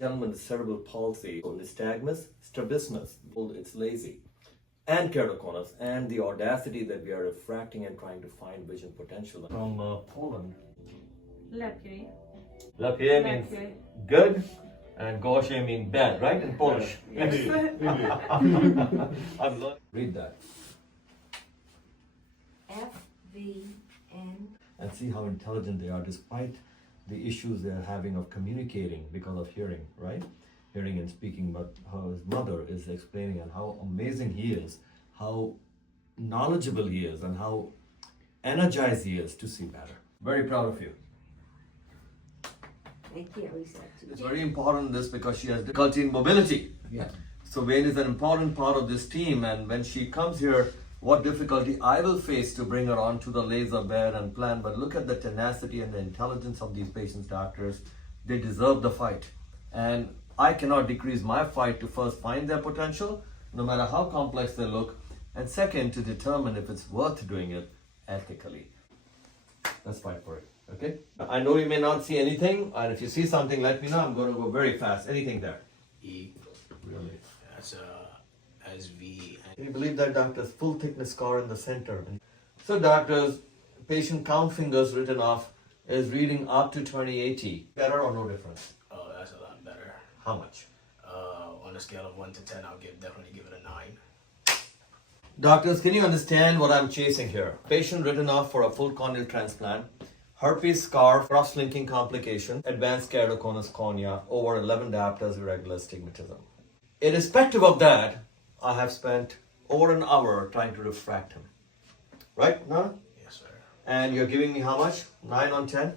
Gentleman with cerebral palsy, Nystagmus, strabismus, it's lazy, and keratoconus, and the audacity that we are refracting and trying to find vision potential. From Poland. Lepiej. Lepiej means Lepiej. good, and gorzej means bad, right? In Polish. Yes. I'm learning. Read that. FVN. And see how intelligent they are despite the issues they're having of communicating because of hearing, right? Hearing and speaking, but his mother is explaining and how amazing he is, how knowledgeable he is, and how energized he is to see better. Very proud of you. Thank you, research. It's very important this because she has difficulty in mobility. Yeah. So Wayne is an important part of this team, and when she comes here, what difficulty I will face to bring her onto the laser bed and plan. But look at the tenacity and the intelligence of these patients, doctors. They deserve the fight. And I cannot decrease my fight to first find their potential, no matter how complex they look, and second, to determine if it's worth doing it ethically. Let's fight for it, okay? I know you may not see anything, and if you see something, let me know. I'm going to go very fast. Anything there? E. Really? That's SV. Can you believe that, doctors? Full thickness scar in the center. So, doctors, patient count fingers written off is reading up to 2080. Better or no difference? Oh, that's a lot better. How much? On a scale of 1 to 10, I'll definitely give it a 9. Doctors, can you understand what I'm chasing here? Patient written off for a full corneal transplant, herpes scar, cross-linking complication, advanced keratoconus cornea, over 11 diopters, irregular astigmatism. Irrespective of that, I have spent over an hour trying to refract him. Right, Nana? Yes, sir. And you're giving me how much? 9 on 10?